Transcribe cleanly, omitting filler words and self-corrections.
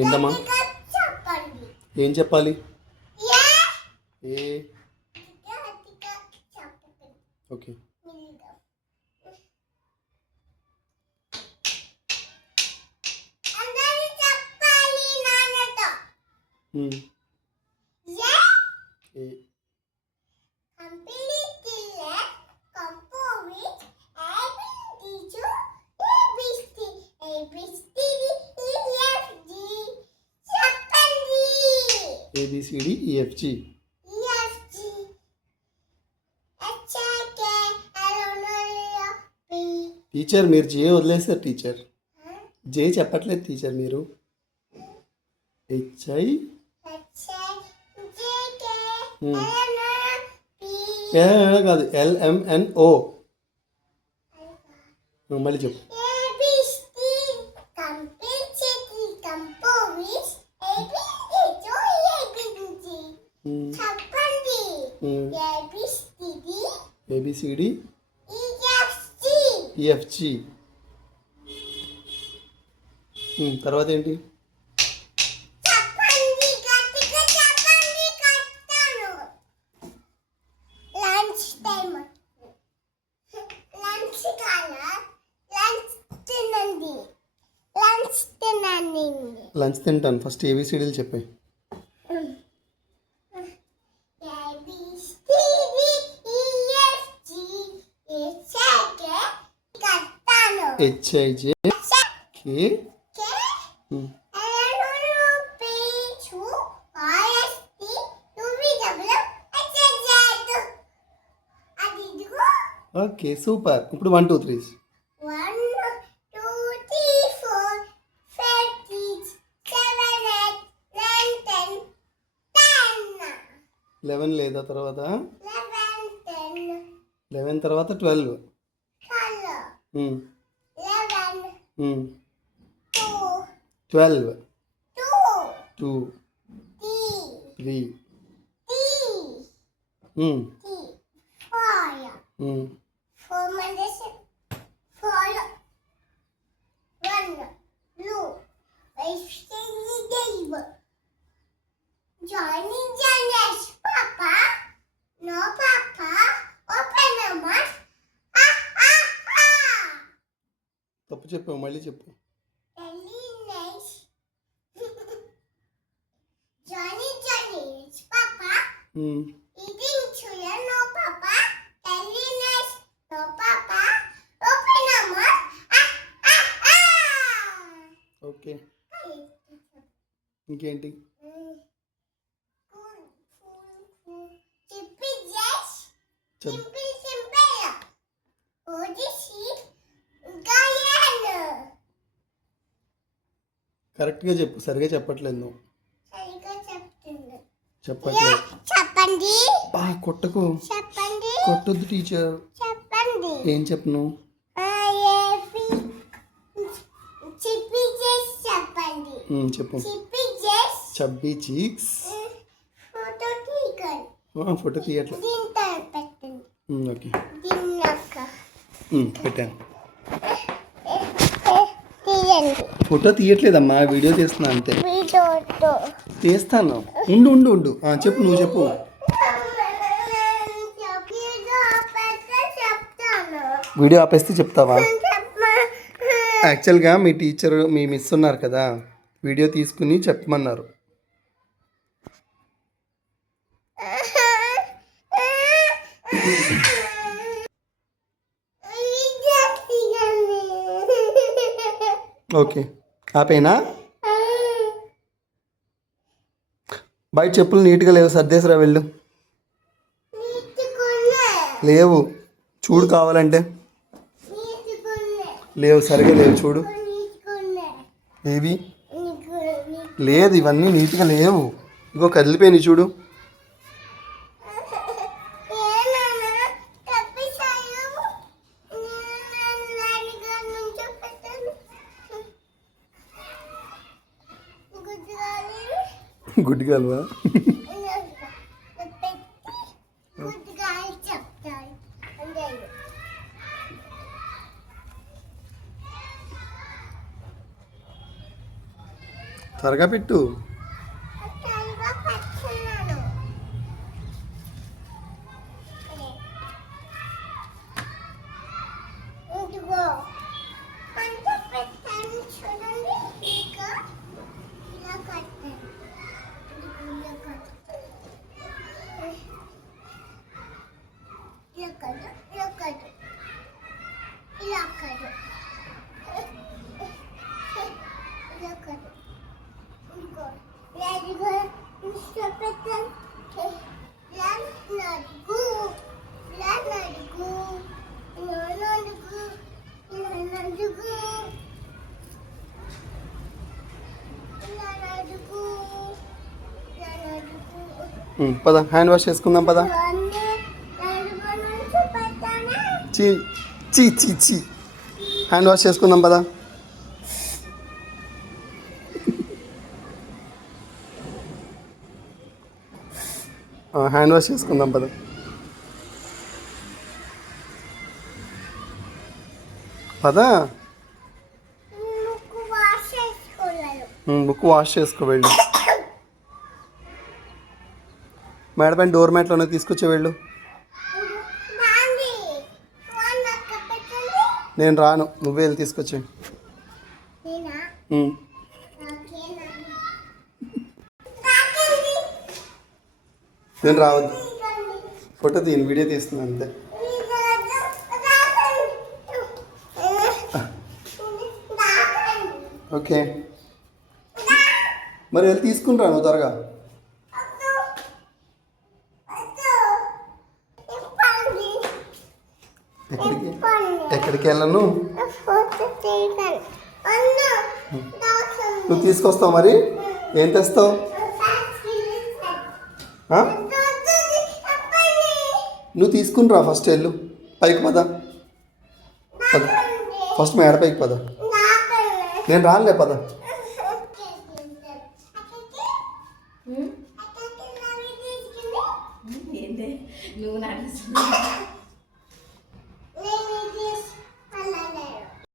ఏంటమ్మా? ఏం చెప్పాలి? ఏ ఓకే. ఏ ABCDEFG. టీచర్ మీరు జే వదిలేసారు టీచర్. జే చెప్పట్లేదు టీచర్ మీరు. HI కాదు LMNO. మళ్ళీ చెప్పు. ABCDEFG. తర్వాత ఏంటి? లంచ్ తింటాను. ఫస్ట్ ABCDలు చెప్పాయి. HIJK. Okay super. ఇప్పుడు 1 2 3. 11 లేదా తర్వాత? 11 తర్వాత 12. 12 2 3 తప్పు చెప్పావు, మళ్ళీ చెప్పు. ఓకే ఇంకేంటి? కరెక్ట్గా చెప్పు. సరిగా చెప్పట్లేదు నువ్వు. చెప్పట్లేదు. చెప్పండి. కొట్టకు. చెప్పండి. కొట్టొద్దు టీచర్. చెప్పండి. ఏం చెప్పను? చెప్పు. Chubby cheeks. ఫోటో తీయట్లేదు. ఓకే పెట్టాను. ఫోటో తీయట్లేదమ్మా, వీడియో తీస్తున్నా అంతే. తీస్తాను. ఉండు ఉండు ఉండు. చెప్పు, నువ్వు చెప్పు. వీడియో ఆపేస్తే చెప్తావా? యాక్చువల్గా మీ టీచర్, మీ మిస్ ఉన్నారు కదా, వీడియో తీసుకుని చెప్పమన్నారు. ఓకే ఆపేనా? బయట చెప్పులు నీట్గా లేవు, సర్దేసరా వెళ్ళు. లేవు చూడు, కావాలంటే లేవు, సరిగా లేవు చూడు. ఏవి లేదు, ఇవన్నీ నీట్గా లేవు. ఇగో కదిలిపోయినాయి చూడు. గుడ్డిగాలువా? త్వరగా పెట్టు. త్వరగా పట్టుకున్నాను. ఇదిగో అంత పెట్టాను చూడండి. ఇంకా ఇలా కట్టాను. ఇలా కట్టు. ఇలా కట్టు. ఇలా కట్టు. ఇలా కట్టు. ఇలా కట్టు. ఇంకో ఇదిగో ఇష్ట పెట్టాను. ఇలా నడుగు. ఇలా నడుగు. ఇలా నడుగు. ఇలా నడుగు. ఇలా నడుగు. ఇలా నడుగు. పద హ్యాండ్ వాష్ చేసుకుందాం పద. అన్నీ నడుగు నుంచి పెట్టానా? చీ చీ చీ చీ. హ్యాండ్ వాష్ చేసుకుందాం పద. హ్యాండ్ వాష్ చేసుకుందాం పద. పద. ముక్కు వాష్ చేసుకోలేదు. బుక్ వాష్ చేసుకో వెళ్ళు. మేడపైన డోర్ మ్యాట్లోనే తీసుకొచ్చే వెళ్ళు. నాంది వన్ అక్క పెట్టండి. నేను రాను, నువ్వే వెళ్ళి తీసుకొచ్చే. నేనా? ఉమ్. నాకేనా? నాకేంది? నేను రావద్దు. ఇదండి. ఫోటో తీయను, వీడియో తీస్తున్నాను అంతే. ఇదండి. నాకేంది? నాకేంది? ఓకే మరి వెళ్ళి తీసుకుని రా నువ్వు త్వరగా. అద్దు. అద్దు. ఇప్పండి. ఎక్కడికి ఇప్పండి. ఎక్కడికి వెళ్ళను. ఫోటో తీయగలను. అన్న దాసం. నువ్వు తీసుకొస్తావు మరి ఏం తెస్తావు? ఆ? నువ్వు తీసుకుని రా ఫస్ట్ వెళ్ళు. పైకి పద. పద ఫస్ట్ మేడ పైకి పద. నేను రానులే పద. ఏంటి నువ్వు నాకు